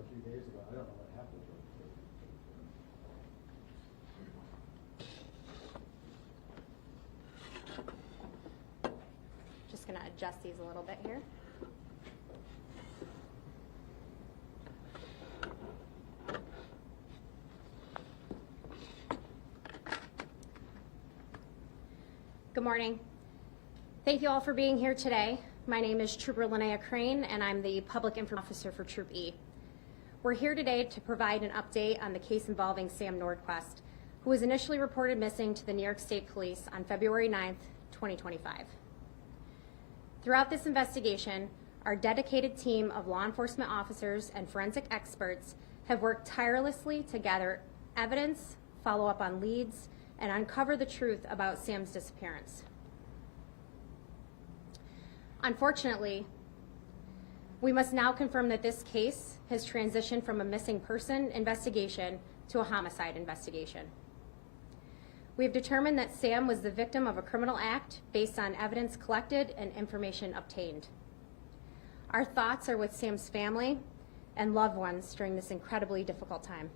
a few days ago. I don't know what happened to it. Just going to adjust these a little bit here. Good morning. Thank you all for being here today. My name is Trooper Linnea Crane, and I'm the Public Information Officer for Troop E. We're here today to provide an update on the case involving Sam Nordquist, who was initially reported missing to the New York State Police on February 9th, 2025. Throughout this investigation, our dedicated team of law enforcement officers and forensic experts have worked tirelessly to gather evidence, follow up on leads, and uncover the truth about Sam's disappearance. Unfortunately, we must now confirm that this case has transitioned from a missing person investigation to a homicide investigation. We have determined that Sam was the victim of a criminal act based on evidence collected and information obtained. Our thoughts are with Sam's family and loved ones during this incredibly difficult time.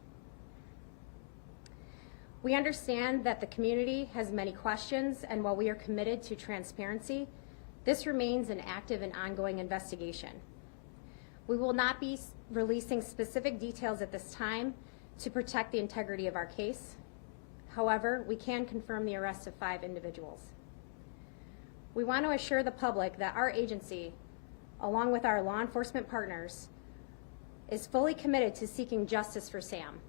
We understand that the community has many questions, and while we are committed to transparency, this remains an active and ongoing investigation. We will not be releasing specific details at this time to protect the integrity of our case. However, we can confirm the arrest of 5 individuals. We want to assure the public that our agency, along with our law enforcement partners, is fully committed to seeking justice for Sam.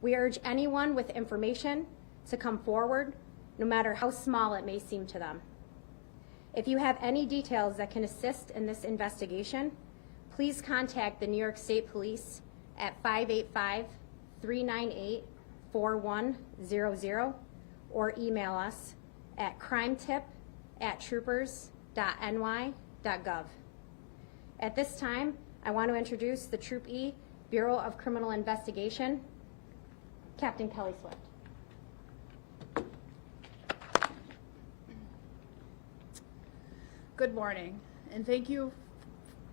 We urge anyone with information to come forward, no matter how small it may seem to them. If you have any details that can assist in this investigation, please contact the New York State Police at 585-398-4100 or email us at crimetip@troopers.ny.gov. At this time, I want to introduce the Troop E Bureau of Criminal Investigation, Captain Kelly Swift. Good morning, and thank you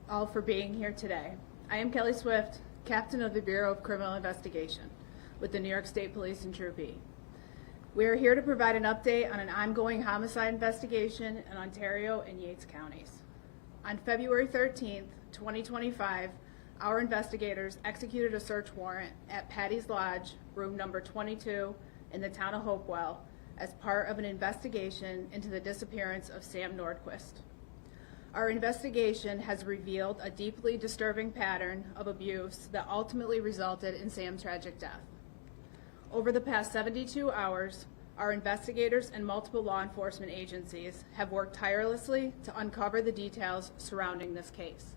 all for being here today. I am Kelly Swift, Captain of the Bureau of Criminal Investigation with the New York State Police and Troop E. We are here to provide an update on an ongoing homicide investigation in Ontario and Yates counties. On February 13th, 2025, our investigators executed a search warrant at Patty's Lodge, room number 22 in the town of Hopewell, as part of an investigation into the disappearance of Sam Nordquist. Our investigation has revealed a deeply disturbing pattern of abuse that ultimately resulted in Sam's tragic death. Over the past 72 hours, our investigators and multiple law enforcement agencies have worked tirelessly to uncover the details surrounding this case.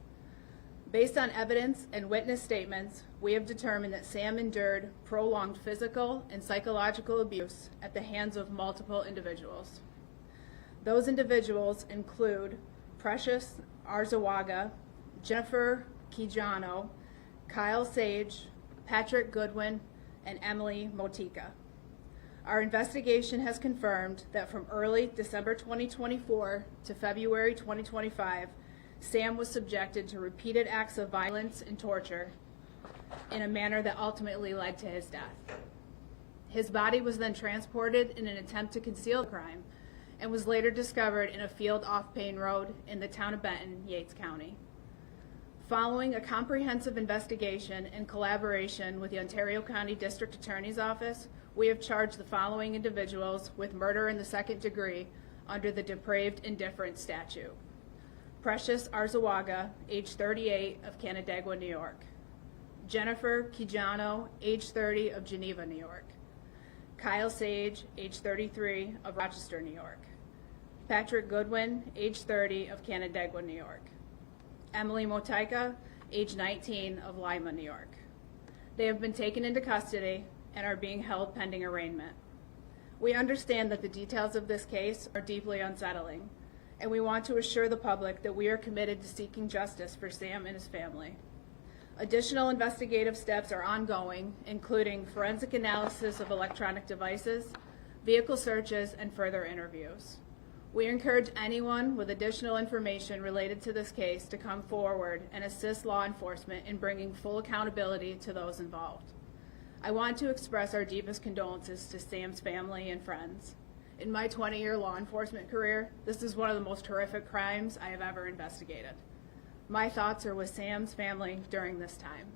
Based on evidence and witness statements, we have determined that Sam endured prolonged physical and psychological abuse at the hands of multiple individuals. Those individuals include Precious Arzawaga, Jennifer Quijano, Kyle Sage, Patrick Goodwin, and Emily Motika. Our investigation has confirmed that from early December 2024 to February 2025, Sam was subjected to repeated acts of violence and torture in a manner that ultimately led to his death. His body was then transported in an attempt to conceal the crime and was later discovered in a field off Payne Road in the town of Benton, Yates County. Following a comprehensive investigation in collaboration with the Ontario County District Attorney's Office, we have charged the following individuals with murder in the second degree under the depraved indifference statute. Precious Arzawaga, age 38, of Canandaigua, New York. Jennifer Quijano, age 30, of Geneva, New York. Kyle Sage, age 33, of Rochester, New York. Patrick Goodwin, age 30, of Canandaigua, New York. Emily Motika, age 19, of Lima, New York. They have been taken into custody and are being held pending arraignment. We understand that the details of this case are deeply unsettling, and we want to assure the public that we are committed to seeking justice for Sam and his family. Additional investigative steps are ongoing, including forensic analysis of electronic devices, vehicle searches, and further interviews. We encourage anyone with additional information related to this case to come forward and assist law enforcement in bringing full accountability to those involved. I want to express our deepest condolences to Sam's family and friends. In my 20-year law enforcement career, this is one of the most horrific crimes I have ever investigated. My thoughts are with Sam's family during this time.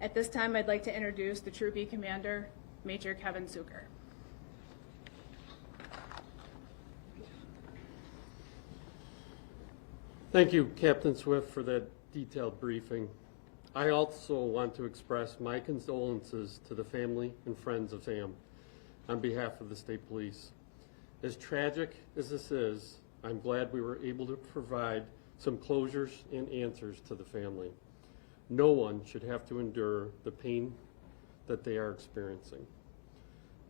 At this time, I'd like to introduce the Troop E Commander, Major Kevin Zucker. Thank you, Captain Swift, for that detailed briefing. I also want to express my condolences to the family and friends of Sam on behalf of the State Police. As tragic as this is, I'm glad we were able to provide some closures and answers to the family. No one should have to endure the pain that they are experiencing.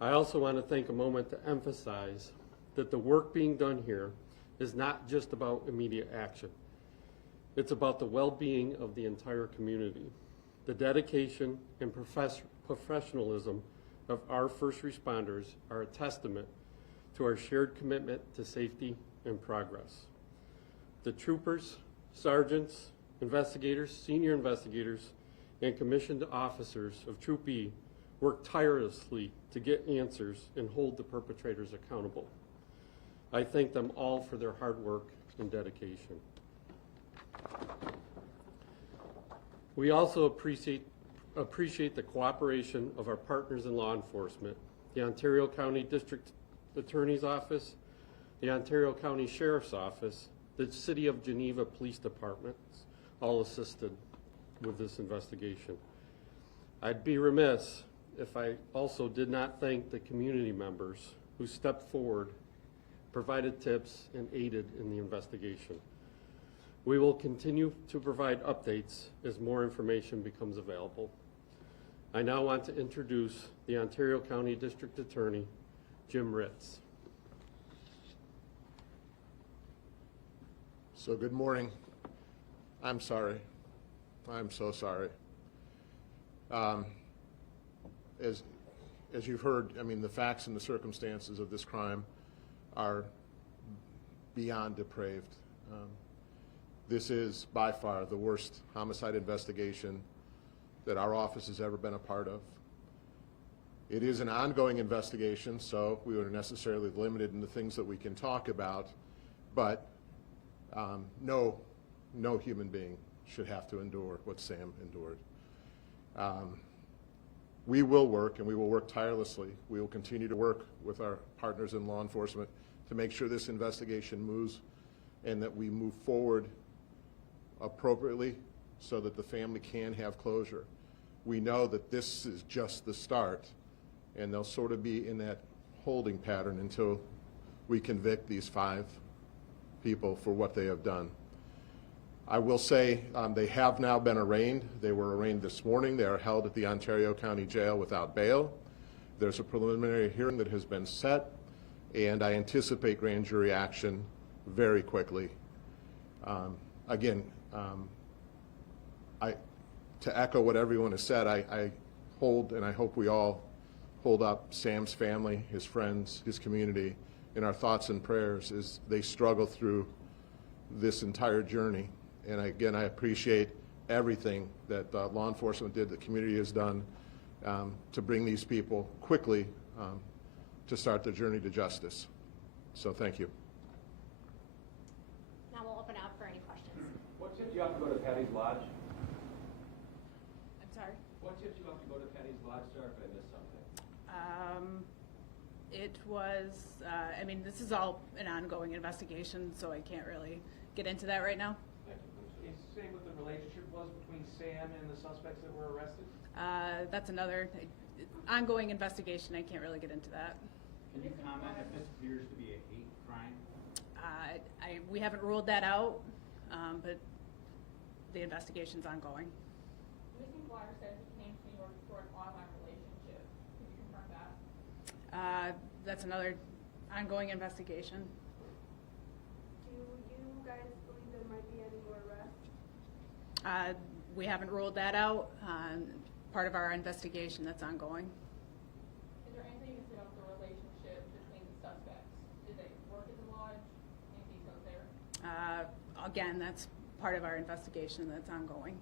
I also want to take a moment to emphasize that the work being done here is not just about immediate action. It's about the well-being of the entire community. The dedication and professionalism of our first responders are a testament to our shared commitment to safety and progress. The troopers, sergeants, investigators, senior investigators, and commissioned officers of Troop E work tirelessly to get answers and hold the perpetrators accountable. I thank them all for their hard work and dedication. We also appreciate the cooperation of our partners in law enforcement, the Ontario County District Attorney's Office, the Ontario County Sheriff's Office, the City of Geneva Police Departments, all assisted with this investigation. I'd be remiss if I also did not thank the community members who stepped forward, provided tips, and aided in the investigation. We will continue to provide updates as more information becomes available. I now want to introduce the Ontario County District Attorney, Jim Ritz. So good morning. I'm sorry. I'm so sorry. As you've heard, I mean, the facts and the circumstances of this crime are beyond depraved. This is by far the worst homicide investigation that our office has ever been a part of. It is an ongoing investigation, so we are necessarily limited in the things that we can talk about, but no human being should have to endure what Sam endured. We will work, and we will work tirelessly. We will continue to work with our partners in law enforcement to make sure this investigation moves and that we move forward appropriately so that the family can have closure. We know that this is just the start, and they'll sort of be in that holding pattern until we convict these 5 people for what they have done. I will say they have now been arraigned. They were arraigned this morning. They are held at the Ontario County Jail without bail. There's a preliminary hearing that has been set, and I anticipate grand jury action very quickly. Again, to echo what everyone has said, I hold, and I hope we all hold up Sam's family, his friends, his community in our thoughts and prayers as they struggle through this entire journey. And again, I appreciate everything that law enforcement did, the community has done to bring these people quickly to start their journey to justice. So thank you. Now we'll open up for any questions. What tipped you off to go to Patty's Lodge? I'm sorry? What tipped you off to go to Patty's Lodge, sir, if I missed something? It was, I mean, this is all an ongoing investigation, so I can't really get into that right now. Thank you. Can you say what the relationship was between Sam and the suspects that were arrested? That's another ongoing investigation. I can't really get into that. Can you comment if this appears to be a hate crime? We haven't ruled that out, but the investigation's ongoing. Mr. McGuire said he came to New York for an online relationship. Can you confirm that? That's another ongoing investigation. Do you guys believe there might be any more arrests? We haven't ruled that out. Part of our investigation that's ongoing. Is there anything you can say about the relationship between the suspects? Did they work at the lodge? Again, that's part of our investigation that's ongoing.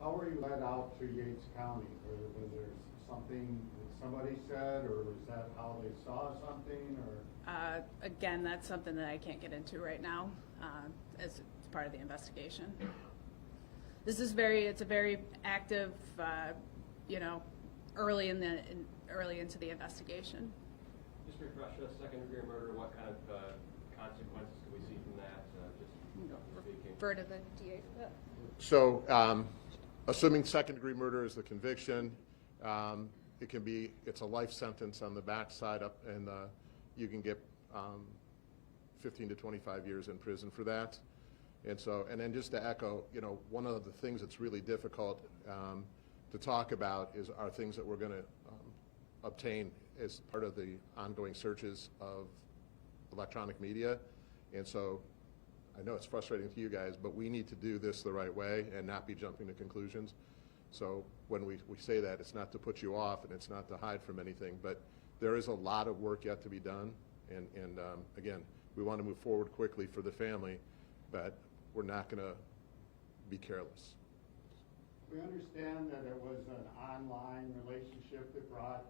How were you led out to Yates County? Was there something that somebody said, or was that how they saw something, or? Again, that's something that I can't get into right now, as part of the investigation. This is it's a very active, early into the investigation. Just refresh us, second-degree murder, what kind of consequences could we see from that, just speaking? Refer to the DA for that. So, assuming second-degree murder is the conviction, it's a life sentence on the backside up, and you can get 15 to 25 years in prison for that. And then just to echo, one of the things that's really difficult to talk about are things that we're going to obtain as part of the ongoing searches of electronic media. And so I know it's frustrating to you guys, but we need to do this the right way and not be jumping to conclusions. So when we say that, it's not to put you off and it's not to hide from anything, but there is a lot of work yet to be done. And again, we want to move forward quickly for the family, but we're not going to be careless. We understand that it was an online relationship that brought.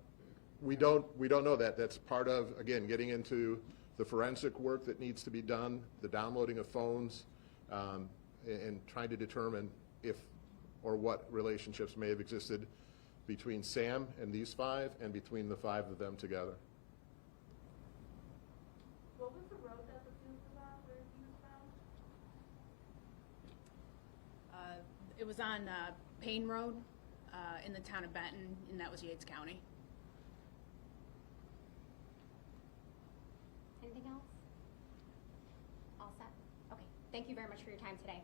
We don't know that. That's part of, again, getting into the forensic work that needs to be done, the downloading of phones, and trying to determine if or what relationships may have existed between Sam and these 5 and between the 5 of them together. What was the road that the fuse was on where he was found? It was on Payne Road in the town of Benton, and that was Yates County. Anything else? All set? Okay. Thank you very much for your time today.